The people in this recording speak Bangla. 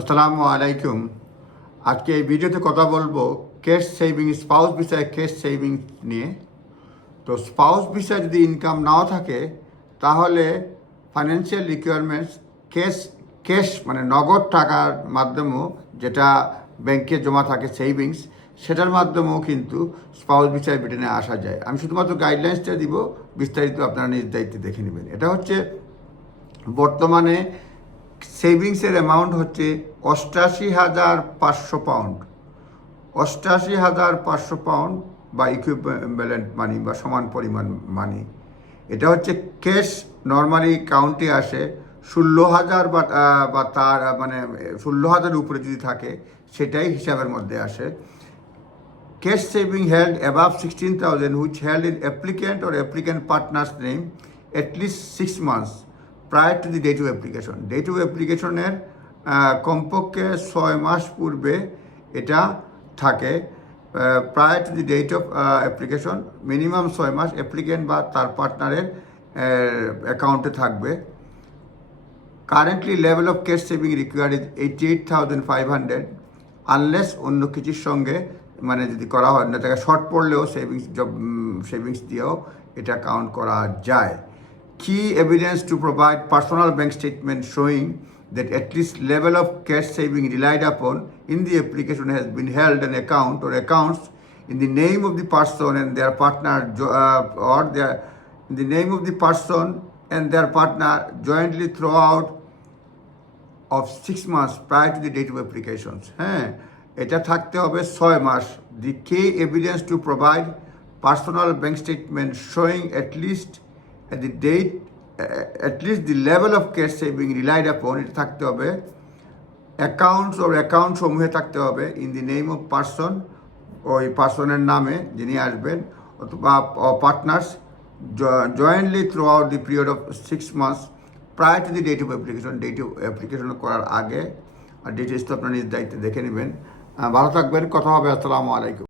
আসসালামু আলাইকুম। আজকে এই ভিডিওতে কথা বলব ক্যাশ সেভিং স্পাউস বিষয়ে ক্যাশ সেভিং নিয়ে। তো স্পাউস বিষয়ে যদি ইনকাম নাও থাকে, তাহলে ফাইন্যান্সিয়াল রিকোয়ারমেন্টস ক্যাশ ক্যাশ মানে নগদ টাকার মাধ্যমেও যেটা ব্যাংকে জমা থাকে সেভিংস সেটার মাধ্যমেও কিন্তু স্পাউস বিষয়ে ব্রিটেনে আসা যায়। আমি শুধুমাত্র গাইডলাইন্সটা দিব, বিস্তারিত আপনারা নিজ দায়িত্বে দেখে নেবেন। এটা হচ্ছে বর্তমানে সেভিংসের অ্যামাউন্ট হচ্ছে অষ্টাশি হাজার পাঁচশো পাউন্ড অষ্টাশি হাজার পাঁচশো পাউন্ড বা ইকুইভ্যালেন্ট মানি বা সমান পরিমাণ মানি এটা হচ্ছে ক্যাশ নর্মালি কাউন্টে আসে। ষোলো হাজার বা তার মানে ষোলো হাজার উপরে যদি থাকে সেটাই হিসাবের মধ্যে আসে। Cash saving held above 16,000 which held in applicant or applicant partner's name at least six months prior to the date of application Date of অ্যাপ্লিকেশনের কমপক্ষে ছয় মাস পূর্বে এটা থাকে। Prior to the date of application minimum ছয় মাস অ্যাপ্লিকেন্ট বা তার পার্টনারের অ্যাকাউন্টে থাকবে। Currently level of cash saving required is eighty eight thousand five hundred unless অন্য কিছুর সঙ্গে মানে যদি করা হয় না তাকে শর্ট পড়লেও সেভিংস সেভিংস দিয়েও এটা কাউন্ট করা যায়। কি evidence to provide personal bank statement showing that at least level of cash saving relied upon in the application has been held an account or accounts in the name of the person and their partner uh, or their in the name of the person and their partner jointly throughout of six months prior to the date of applications হ্যাঁ the key evidence to provide personal bank statement showing at least at the date uh, at least the level of cash saving relied upon এটা থাকতে হবে অ্যাকাউন্টস ওর অ্যাকাউন্ট সমূহে থাকতে হবে in the name of person ওই পার্সনের নামে যিনি আসবেন অথবা partners jointly throughout the period of six months prior to the date of application date of application করার আগে আর ডিটেলস তো আপনার নিজ দায়িত্বে দেখে নেবেন। ভালো থাকবেন কথা হবে আসসালামু আলাইকুম।